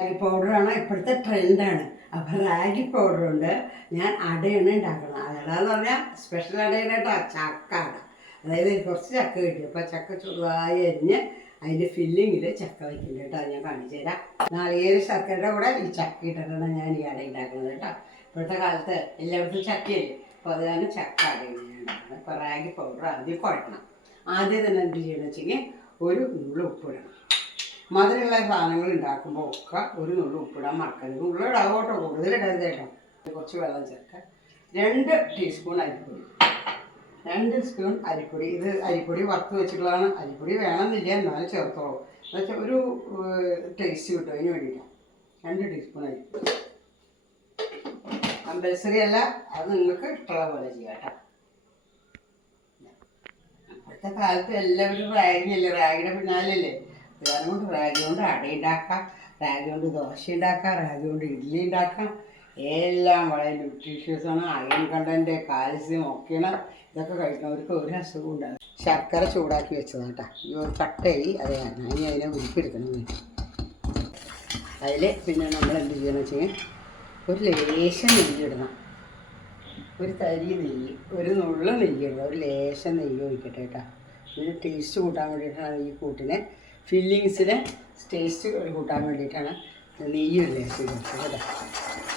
റാഗി പൗഡറാണ് ഇപ്പോഴത്തെ ട്രെൻഡാണ്. അപ്പം റാഗി പൗഡറുണ്ട്. ഞാൻ അടയാണ് ഉണ്ടാക്കുന്നത്. അടയെന്ന് പറഞ്ഞാൽ സ്പെഷ്യൽ അടയാണ് കേട്ടോ, ചക്ക അട. അതായത് കുറച്ച് ചക്ക കിട്ടി. അപ്പോൾ ചക്ക ചെറുതായി അരിഞ്ഞ് അതിൻ്റെ ഫില്ലിങ്ങിൽ ചക്ക വയ്ക്കുന്നുണ്ട് കേട്ടോ. ഞാൻ കാണിച്ചു തരാം. നാളികേര ശർക്കരയുടെ കൂടെ ഈ ചക്ക ഇട്ടിട്ടാണ് ഞാൻ ഈ അട ഉണ്ടാക്കുന്നത് കേട്ടോ. ഇപ്പോഴത്തെ കാലത്ത് എല്ലായിടത്തും ചക്കയല്ലേ, അപ്പോൾ അത് കാരണം ചക്ക അടയാണ് ഞാൻ ഉണ്ടാക്കുന്നത്. അപ്പോൾ റാഗി പൗഡർ ആദ്യം കുഴക്കണം. ആദ്യം തന്നെ എന്ത് ചെയ്യണമെന്ന് വെച്ചെങ്കിൽ ഒരു നുള്ളു ഉപ്പിടണം. മധുരമുള്ള സാധനങ്ങൾ ഉണ്ടാക്കുമ്പോൾ ഒക്കെ ഒരു നുള്ളു ഉപ്പിടാൻ മറക്കരുത്. ഉള്ളിടാവോട്ടോ, കൂടുതലിടരുത് കേട്ടോ. കുറച്ച് വെള്ളം ചേർക്കുക. 2 ടീസ്പൂൺ അരിപ്പൊടി. 2 സ്പൂൺ അരിപ്പൊടി. ഇത് അരിപ്പൊടി വറുത്ത് വെച്ചിട്ടുള്ളതാണ്. അരിപ്പൊടി വേണമെന്നില്ല, എന്നാലും ചേർത്തോളൂ. എന്നുവെച്ചാൽ ഒരു ടേസ്റ്റ് കിട്ടും, അതിന് വേണ്ടിയിട്ടാണ്. 2 ടീസ്പൂൺ അരിപ്പൊടി. കമ്പൽസറി അല്ല, അത് നിങ്ങൾക്ക് ഇഷ്ടമുള്ള പോലെ ചെയ്യാം കേട്ടോ. ഇപ്പോഴത്തെ കാലത്ത് എല്ലാവരും റാഗിയല്ലേ, റാഗിയുടെ പിന്നാലല്ലേ. അതുകാരണം കൊണ്ട് റാഗി കൊണ്ട് അട ഉണ്ടാക്കാം, റാഗി കൊണ്ട് ദോശ ഉണ്ടാക്കാം, റാഗി കൊണ്ട് ഇഡ്ഡലി ഉണ്ടാക്കാം. എല്ലാം വളരെ ന്യൂട്രീഷ്യസാണ്. അയൺ കണ്ടൻറ്റ്, കാൽസ്യം ഒക്കെയാണ്. ഇതൊക്കെ കഴിക്കുന്നവർക്ക് ഒരു അസുഖം ഉണ്ടാകും. ശർക്കര ചൂടാക്കി വെച്ചതാണ് കേട്ടോ. ഈ ഒരു കട്ടയായി അത് കാരണം ഇനി അതിനെ ഉരുക്കിയെടുക്കണം. അതിൽ പിന്നെ നമ്മൾ എന്ത് ചെയ്യണമെന്ന് വെച്ച് കഴിഞ്ഞാൽ ഒരു ലേശം നെയ്യ് ഇടണം. ഒരു തരി നെയ്യ്, ഒരു നുള്ള നെയ്യ് ഇടണം. ഒരു ലേശം നെയ്യ് ഒഴിക്കട്ടെ കേട്ടോ. ഇതിന് ടേസ്റ്റ് കൂട്ടാൻ വേണ്ടിയിട്ടാണ് ഈ കൂട്ടിന്, ഫില്ലിങ്സിന് ടേസ്റ്റ് കൂട്ടാൻ വേണ്ടിയിട്ടാണ് നെയ്യ് ലേശം കേട്ടോ.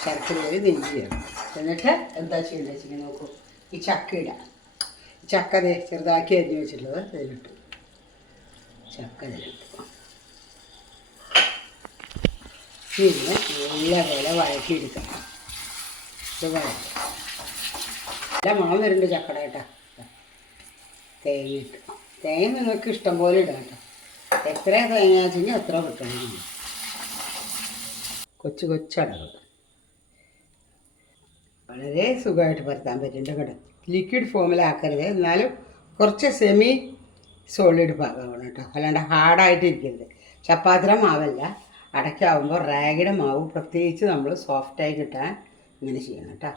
ശർക്കരയിൽ നെയ്യ് ഇടണം. എന്നിട്ട് എന്താ ചെയ്യേണ്ടത് വെച്ചാൽ നോക്കൂ, ഈ ചക്ക ഇടാം. ചക്ക ചെറുതാക്കി അരിഞ്ഞ് വെച്ചിട്ടുള്ളത് ഇതിലിട്ടു. ചക്ക ഇതിലിട്ടു. പിന്നെ നല്ല പോലെ വഴറ്റിയെടുക്കാം. ഇത് വഴറ്റി നല്ല മണം വരുന്നുണ്ട് ചക്കട കേട്ടോ. തേങ്ങ ഇട്ട്, തേങ്ങ നിങ്ങൾക്ക് ഇഷ്ടം പോലെ ഇടാം കേട്ടോ. എത്ര തേങ്ങ വെച്ചെങ്കിൽ എത്ര കിട്ടണം. കൊച്ചടകൾ വളരെ സുഖമായിട്ട് പരത്താൻ പറ്റുന്നുണ്ട് കേട്ടോ. ലിക്വിഡ് ഫോമിലാക്കരുത്, എന്നാലും കുറച്ച് സെമി സോളിഡ് പാകമാണ് കേട്ടോ. അല്ലാണ്ട് ഹാർഡായിട്ടിരിക്കരുത്. ചപ്പാത്തിയുടെ മാവല്ല, അടയ്ക്കാവുമ്പോൾ റാഗിയുടെ മാവ് പ്രത്യേകിച്ച് നമ്മൾ സോഫ്റ്റായി കിട്ടാൻ ഇങ്ങനെ ചെയ്യണം കേട്ടോ.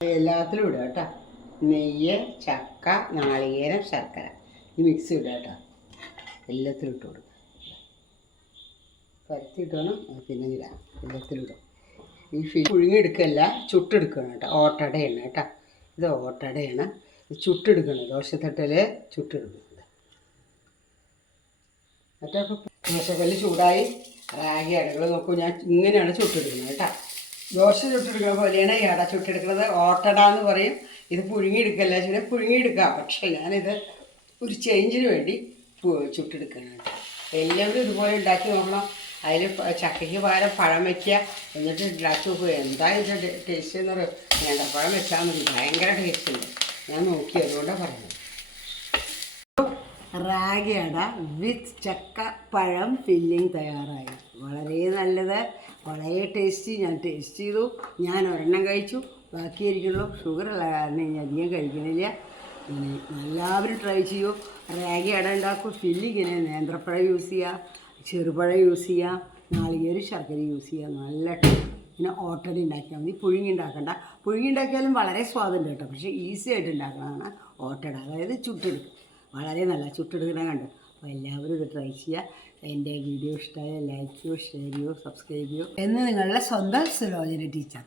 എല്ലാത്തിലും ഇടുക കേട്ടോ. നെയ്യ്, ചക്ക, നാളികേരം, ശർക്കര, ഈ മിക്സ് ഇടുക കേട്ടോ. എല്ലാത്തിലും ഇട്ട് കൊടുക്കുക. പരത്തിയിട്ട് വേണം പിന്നെ ഇടാം. എല്ലാത്തിലും ഈ പുഴുങ്ങിയെടുക്കല്ല, ചുട്ടെടുക്കണം കേട്ടോ. ഓട്ടടയാണ് കേട്ടോ. ഇത് ഓട്ടടയാണ്. ഇത് ചുട്ടെടുക്കണം. ദോശത്തട്ടിൽ ചുട്ടെടുക്കുന്നത്. മറ്റൊക്കെ ദോശക്കല്ല് ചൂടായി റാഗി അടകൾ നോക്കൂ. ഞാൻ ഇങ്ങനെയാണ് ചുട്ടെടുക്കുന്നത് കേട്ടോ. ദോശ ചുട്ടെടുക്കുന്ന പോലെയാണ് ഈ അട ചുട്ടെടുക്കുന്നത്. ഓട്ടട എന്ന് പറയും. ഇത് പുഴുങ്ങിയെടുക്കല്ല, ചില പുഴുങ്ങിയെടുക്കുക. പക്ഷേ ഞാനിത് ഒരു ചേഞ്ചിന് വേണ്ടി ചുട്ടെടുക്കുകയാണ് കേട്ടോ. എല്ലാവരും ഇതുപോലെ ഉണ്ടാക്കി നോക്കണം. അതിൽ ചക്കയ്ക്ക് പകരം പഴം വയ്ക്കുക, എന്നിട്ട് ഉണ്ടാക്കി നോക്കുക. എന്താ ഇതിൻ്റെ ടേസ്റ്റ് എന്ന് പറയും. നേന്ത്രപ്പഴം വെച്ചാൽ മതി, ഭയങ്കര ടേസ്റ്റ് ഉണ്ട്. ഞാൻ നോക്കി, അതുകൊണ്ടാണ് പറയുന്നത്. റാഗി അട വിത്ത് ചക്ക പഴം ഫില്ലിങ് തയ്യാറായി. വളരെ നല്ലത്, വളരെ ടേസ്റ്റി. ഞാൻ ടേസ്റ്റ് ചെയ്തു. ഞാൻ ഒരെണ്ണം കഴിച്ചു, ബാക്കിയിരിക്കുള്ളൂ. ഷുഗറുള്ള കാരണം ഞാൻ അധികം കഴിക്കുന്നില്ല. എല്ലാവരും ട്രൈ ചെയ്യൂ. റാഗി അട ഉണ്ടാക്കും. ഫില്ലിങ്ങിന് നേന്ത്രപ്പഴം യൂസ് ചെയ്യുക, ചെറുപഴം യൂസ് ചെയ്യുക, നാളികേര ശർക്കര യൂസ് ചെയ്യുക. നല്ല പിന്നെ ഓട്ടട ഉണ്ടാക്കിയാൽ മതി. പുഴുങ്ങി ഉണ്ടാക്കണ്ട. പുഴുങ്ങി ഉണ്ടാക്കിയാലും വളരെ സ്വാദുണ്ട് കേട്ടോ. പക്ഷേ ഈസി ആയിട്ട് ഉണ്ടാക്കുന്നതാണ് ഓട്ടട. അതായത് ചുട്ടെടുക്കുക. വളരെ നല്ല ചുട്ടെടുക്കണം കണ്ടു. അപ്പോൾ എല്ലാവരും ഇത് ട്രൈ ചെയ്യുക. എൻ്റെ വീഡിയോ ഇഷ്ടമായ ലൈക്ക് ചെയ്യൂ, ഷെയർ ചെയ്യൂ, സബ്സ്ക്രൈബ് ചെയ്യൂ എന്ന് നിങ്ങളുടെ സ്വന്തം സുലോചന ടീച്ചർ.